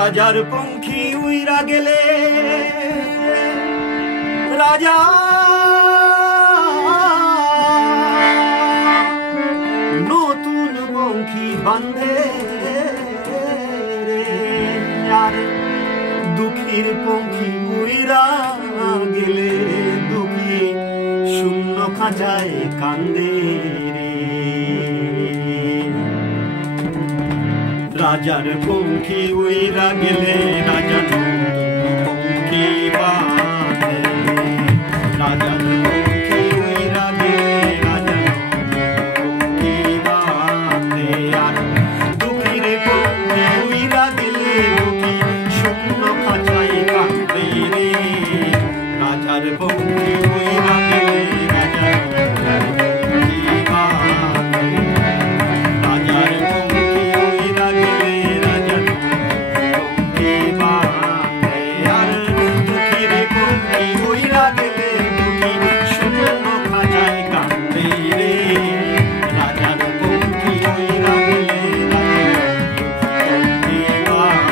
রাজার পঙ্খী উইরা গেলে রাজা নতুন পঙ্খী বান্ধে আর দুঃখীর পঙ্খী উইরা গেলে দুঃখী শূন্য খাঁচায় কান্দে রে। রাজার পঙ্খী উইরা গেলে রাজা নতুন পঙ্খী বাঁধে। রাজার পঙ্খী উইরা গেলে রাজা নতুন পঙ্খী বাঁধে আর দুঃখীর পঙ্খী উইরা গেলে দুঃখী শূন্য খাঁচায় কান্দে রে। রাজার পঙ্খী উইরা গেলে রাজা নতুন পঙ্খী বাঁধে। রাজার পঙ্খী উইরা গেলে রাজা নতুন পঙ্খী বাঁধে আর দুঃখীর পঙ্খী উইরা গেলে দুঃখী শূন্য খাঁচায় কান্দে রে। রাজার পঙ্খী উইরা গেলে রাজা নতুন পঙ্খী বাঁধে।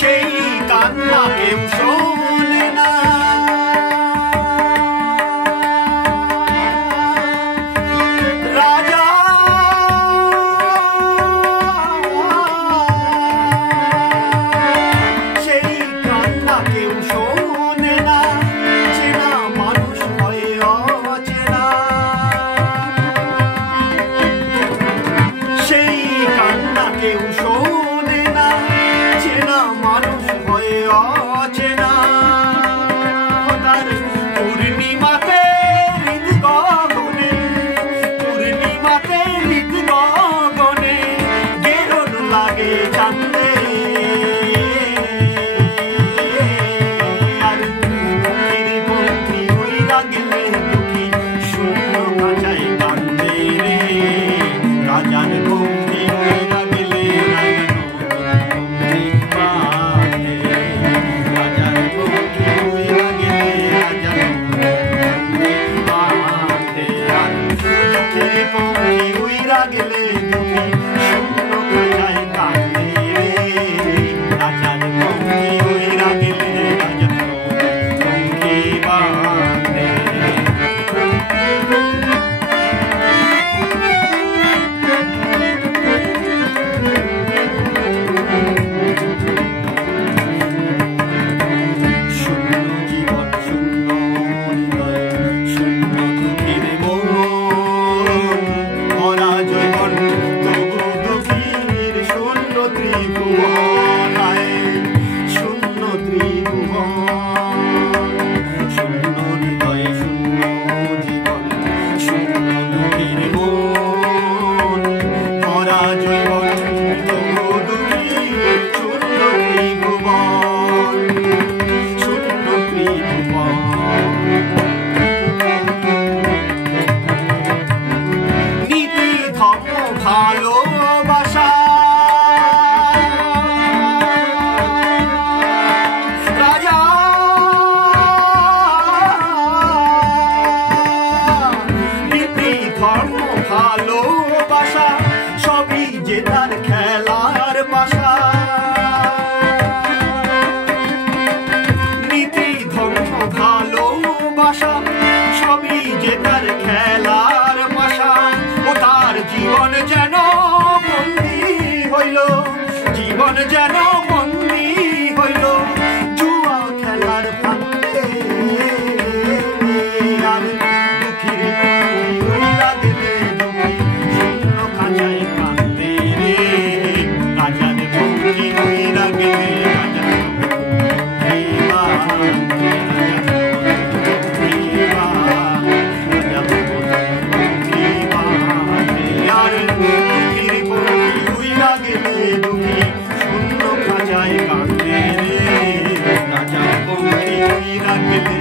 সেই কান্না কেউ শোনে না, রাজা সেই কান্না কেউ শোনে না। চেনা মানুষ হয় অচেনা, সেই কান্না কেউ শোনে না। চেনা মানুষ হয় অচেনা, তার পূর্ণিমাতে হৃদ গগনে, পূর্ণিমাতে হৃদ গগনে গেরণ লাগে চাঁদে আর দুঃখীর পঙ্খী উইরা গেলে দুঃখী শূন্য খাঁচায় কান্দে রে। রাজার পঙ্খী উইরা গেলে রাজা নতুন পঙ্খী বাঁধে। রাজার পঙ্খী উইরা গেলে রাজা নতুন পঙ্খী বাঁধে আর দুঃখীর পঙ্খী উইরা গেলে দুঃখী শূন্য খাঁচায় কান্দে রে। রাজার পঙ্খী উইরা গেলে রাজা নতুন পঙ্খী বাঁধে। শূন্য জীবন শূন্য হৃদয় শূন্য দুঃখীর মন, ভরা জীবন তবু দুঃখীর শূন্য ত্রিভুবন, শূন্য ত্রিভুবন। শূন্য হৃদয় শূন্য জীবন শূন্য দুঃখীর মন, ভরা জীবন তবু দুঃখীর শূন্য ত্রিভুবন, শূন্য ত্রিভুবন। নীতি ধর্ম ভালোবাসা রাজা নীতি ধর্ম ভালোবাসা সবই যে তার খেলার পাশা। নীতি ধর্ম ভালোবাসা সবই যে তার খেলার পাশা। ও তার জীবন যেন বন্দী হইল, জীবন যেন বন্দী হইল জুয়া খেলার ফাঁদে আর দুঃখীর পঙ্খী উইরা গেলে দুঃখী শূন্য খাঁচায় কান্দে রে। রাজার পঙ্খী উইরা গেলে রাজা নতুন পঙ্খী বাঁধে। রাজা নতুন পঙ্খী বাঁধে আর দুঃখীর পঙ্খী উইরা গেলে দুঃখী শূন্য খাঁচায় কান্দে রে। রাজার পঙ্খী উইরা গেলে